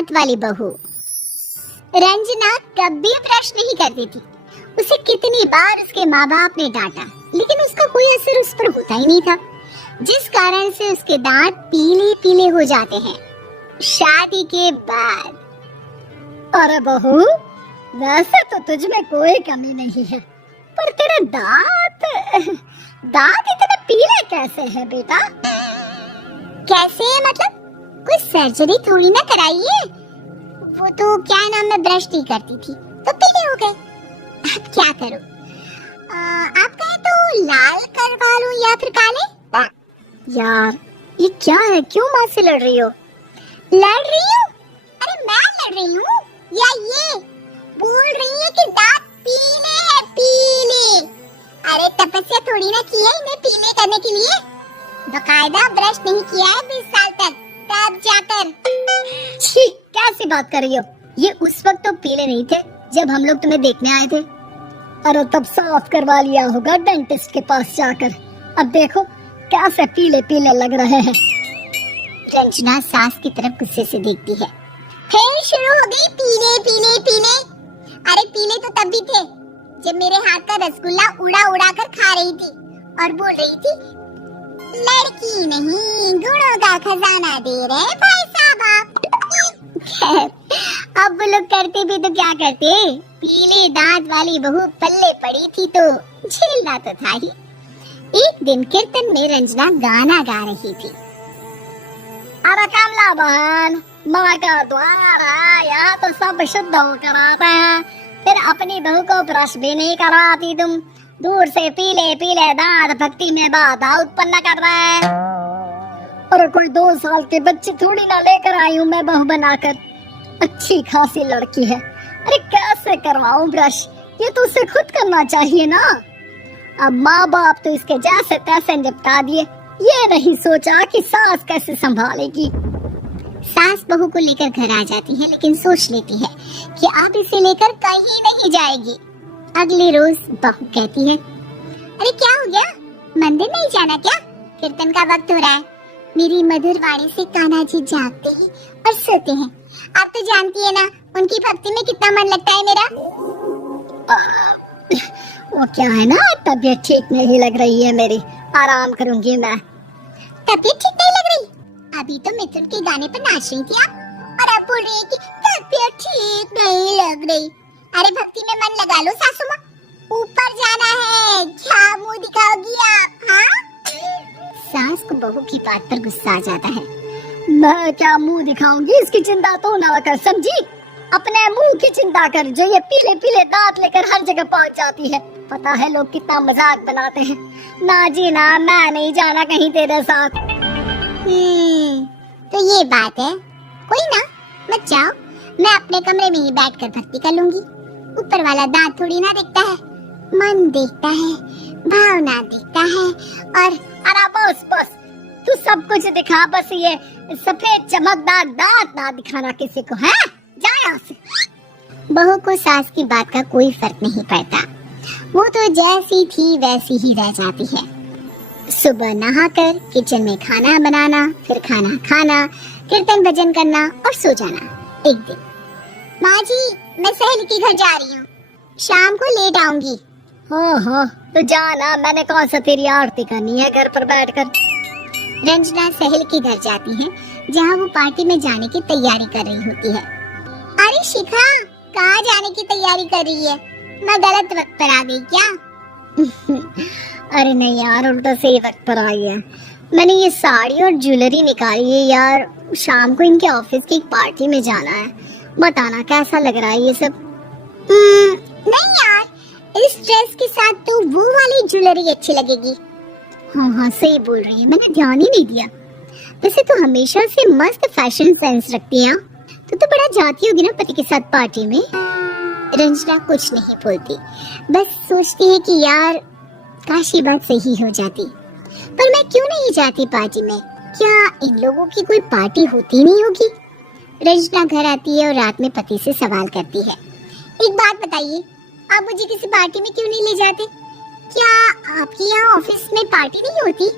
दांत वाली बहू। रंजना कभी ब्रश नहीं करती थी। उसे कितनी बार उसके माँ बाप ने डांटा, लेकिन उसका कोई असर उस पर होता ही नहीं था, जिस कारण से उसके दांत पीले पीले हो जाते हैं। शादी के बाद। अरे बहू, वैसे तो तुझ में कोई कमी नहीं है, पर तेरे दांत इतने पीले कैसे हैं बेटा? कैसे मतलब? कोई सर्जरी थोड़ी ना कराई है। वो तो क्या नाम, मैं ब्रश नहीं करती थी तो पीले हो गए। अब क्या करूं? आप कहें तो लाल करवा लूं या फिर काले? यार ये क्या है, क्यों माँ से लड़ रही हो? लड़ रही हूँ? अरे मैं लड़ रही हूँ या ये बोल रही है कि दांत पीले हैं, पीले। अरे तपस्या थोड़ी ना की है इन्हें पीले करने के लिए। बकायदा ब्रश नहीं किया है 20 साल तक, तब जाकर। छी, कैसी बात कर रही हो? ये उस वक्त तो पीले नहीं थे जब हम लोग तुम्हें देखने आए थे। अरे तब साफ करवा लिया होगा डेंटिस्ट के पास जाकर। अब देखो कैसे पीले पीले लग रहे हैं। रंजना सास की तरफ गुस्से से देखती है। फिर शुरू हो गई पीले पीले पीले। अरे पीले तो तब भी थे जब मेरे हाथ का रसगुल्ला उड़ा उड़ा कर खा रही थी और बोल रही थी, लड़की नहीं गुणों का खजाना दे रहे भाई साहब। अब वो लोग करते भी तो क्या करते, पीले दांत वाली बहू पल्ले पड़ी थी तो झेलना तो था ही। एक दिन कीर्तन में रंजना गाना गा रही थी। अरे कमला बहन, माँ का द्वार आया तो सब शुद्ध होकर आते हैं, फिर अपनी बहू को ब्रश भी नहीं कराती तुम। दूर से पीले पीले दांत भक्ति में बाधा उत्पन्न कर रहे हैं। अरे कोई 2 साल के बच्चे थोड़ी ना लेकर आई हूँ मैं बहू बनाकर। अच्छी खासी लड़की है, अरे कैसे करवाऊं ब्रश? ये तो उसे खुद करना चाहिए ना। अब माँ बाप तो इसके जैसे तैसे निपटा दिए, ये नहीं सोचा कि सास कैसे संभालेगी। सास बहू को लेकर घर आ जाती है, लेकिन सोच लेती है कि अब इसे लेकर कहीं नहीं जाएगी। अगले रोज बहू कहती है, अरे क्या हो गया, मंदिर नहीं जाना क्या? कीर्तन का वक्त हो रहा है। मेरी मधुर वाणी से कान्हा जी जागते ही और सोते हैं। आप तो जानती है ना उनकी भक्ति में कितना मन लगता है मेरा। वो क्या है ना, तबीयत ठीक नहीं लग रही है मेरी, आराम करूंगी मैं। तबीयत ठीक नहीं लग रही? अभी तो मिथुन के गाने पर नाच रही थी आप, और आप बोल रही है कि तबीयत ठीक नहीं लग रही। अरे भक्ति में मन लगा लो सासू माँ, ऊपर जाना है, क्या मुंह दिखाओगी आप? हाँ? सास को बहू की बात पर गुस्सा आ जाता है। मैं क्या मुंह दिखाऊंगी, इसकी चिंता तो ना कर, समझी? अपने मुंह की चिंता कर, जो ये पीले पीले दांत लेकर हर जगह पहुंच जाती है। पता है लोग कितना मजाक बनाते हैं। ना जी ना, मैं नहीं जाना कहीं तेरे साथ। तो ये बात है। कोई ना, मत जाओ, मैं अपने कमरे में ही बैठकर भक्ति कर लूंगी। ऊपर वाला दांत थोड़ी ना देखता है, मन देखता है, भावना देखता है। और अरे बस बस, तू सब कुछ दिखा, बस ये सफेद चमकदार दांत ना दिखाना किसी को, है? जा यहाँ से। बहू को सास की बात का कोई फर्क नहीं पड़ता, वो तो जैसी थी वैसी ही रह जाती है। सुबह नहाकर किचन में खाना बनाना, फिर खाना खाना, कीर्तन भजन करना और सो जाना। एक दिन, माँ जी मैं सहेली के घर जा रही हूँ, शाम को लेट आऊंगी। हाँ, तो जाना, मैंने कौन सा तेरी आरती करनी है घर पर बैठकर। रंजना सहेली के घर जाती है, जहाँ वो पार्टी में जाने की तैयारी कर रही होती है। अरे शिखा, कहाँ जाने की तैयारी कर रही है? मैं गलत वक्त पर आ गई क्या? अरे नहीं यार, उल्टा सही वक्त पर आई है। मैंने ये साड़ी और ज्वेलरी निकाली है यार, शाम को इनके ऑफिस की एक पार्टी में जाना है। बताना कैसा लग रहा है ये सब? नहीं यार, इस ड्रेस के साथ तो वो वाली ज्वेलरी अच्छी लगेगी। हाँ, सही बोल रही है, मैंने ध्यान ही नहीं दिया। वैसे तो हमेशा से मस्त फैशन सेंस रखती है। तो बड़ा जाती होगी ना पति के साथ पार्टी में। रंजना कुछ नहीं बोलती, बस सोचती है कि यार काश ये बात सही हो जाती, पर मैं क्यों नहीं जाती पार्टी में? क्या इन लोगों की कोई पार्टी होती नहीं होगी? रंजना घर आती है और रात में पति से सवाल करती है, एक बात बताइए, आप मुझे किसी पार्टी में क्यों नहीं ले जाते? क्या आपके यहाँ ऑफिस में पार्टी नहीं होती?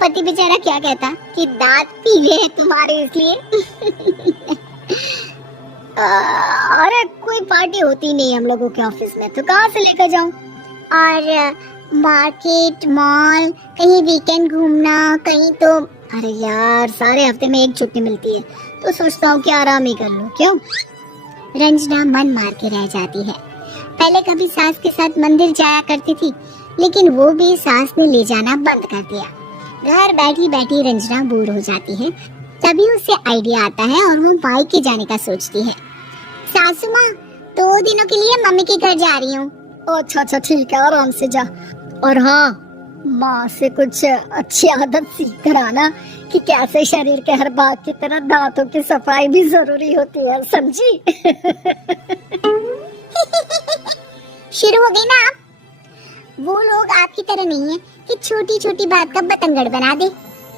पति बेचारा क्या कहता कि दांत पीले हैं तुम्हारे इसलिए। अरे कोई पार्टी होती नहीं हम लोगों के ऑफिस में, तो कहाँ से लेकर जाऊं? और मार्केट, मॉल, कहीं वीकेंड घूमना, कहीं तो। अरे यार, सारे हफ्ते में एक छुट्टी मिलती है, तो सोचता हूँ कि आराम ही कर लूं। क्यों? रंजना मन मार के रह जाती है। पहले कभी सास के साथ मंदिर जाया करती थी, लेकिन वो भी सास ने ले जाना बंद कर दिया। घर बैठी बैठी रंजना बोर हो जाती है। तभी उसे आइडिया आता है और वो मायके जाने का सोचती है। सासू माँ, 2 दिनों के लिए मम्मी के घर जा रही हूँ। अच्छा अच्छा ठीक है, आराम से जा। और हाँ, माँ से कुछ अच्छी आदत सीख कर आना कि कैसे शरीर के हर भाग की तरह दांतों की सफाई भी जरूरी होती है, समझी? शुरू हो गई ना आप? वो लोग आपकी तरह नहीं है कि छोटी छोटी बात का बतंगड़ बना दे।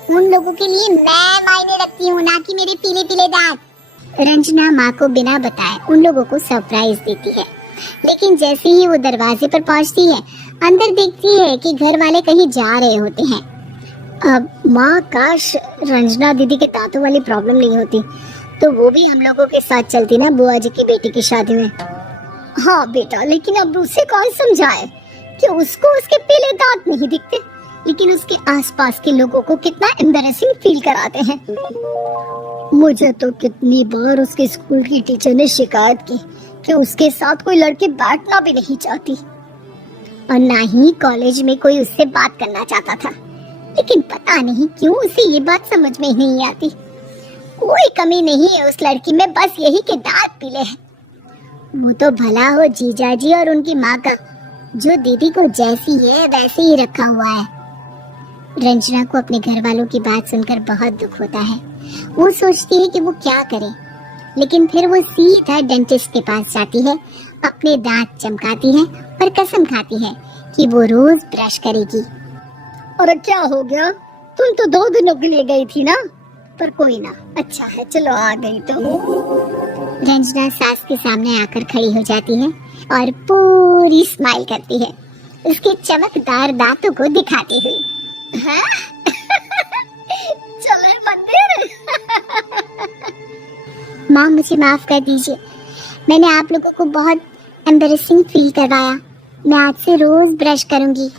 उन लोगों के लिए मैं मायने रखती हूँ, ना कि मेरे पीले पीले दांत। रंजना माँ को बिना बताए उन लोगों को सरप्राइज देती है, लेकिन जैसे ही वो दरवाजे पर पहुँचती है, अंदर देखती है कि घर वाले कहीं जा रहे होते हैं। अब माँ, काश रंजना दीदी के दांतों वाली प्रॉब्लम नहीं होती, तो वो भी हम लोगों के साथ चलती ना बुआ जी की बेटी की शादी में। हाँ बेटा, लेकिन अब उसे कौन समझाए कि उसको उसके पीले दांत नहीं दिखते, लेकिन उसके आसपास के लोगों को कितना एम्बैरेसिंग फील कराते हैं। मुझे तो कितनी बार उसके स्कूल की टीचर ने शिकायत की कि उसके साथ कोई लड़की बैठना भी नहीं चाहती, और ना ही कॉलेज में कोई उससे बात करना चाहता था। लेकिन पता नहीं क्यों उसे ये बात समझ में नहीं आती। कोई कमी नहीं है उस लड़की में, बस यही कि दांत पीले हैं। वो तो भला हो जीजा जी और उनकी माँ का, जो दीदी को जैसी है वैसे ही रखा हुआ है। रंजना को अपने घर वालों की बात सुनकर बहुत दुख होता है। वो सोचती है कि वो क्या करे, लेकिन फिर वो सीधा डेंटिस्ट के पास जाती है, अपने दांत चमकाती है और कसम खाती है कि वो रोज ब्रश करेगी। और क्या हो गया? तुम तो 2 दिनों के लिए गई थी ना? पर कोई ना, अच्छा है, चलो आ गई तो। रंजना सास के सामने आकर खड़ी हो जाती है और पूरी स्माइल करती है, उसके चमकदार दांतों को दिखाती हुई। हैं? चले मंदिर? माँ, मुझे माफ कर दीजिए, मैंने आप लोगों को बहुत एम्बैरेसिंग फील करवाया। मैं आज से रोज ब्रश करूंगी।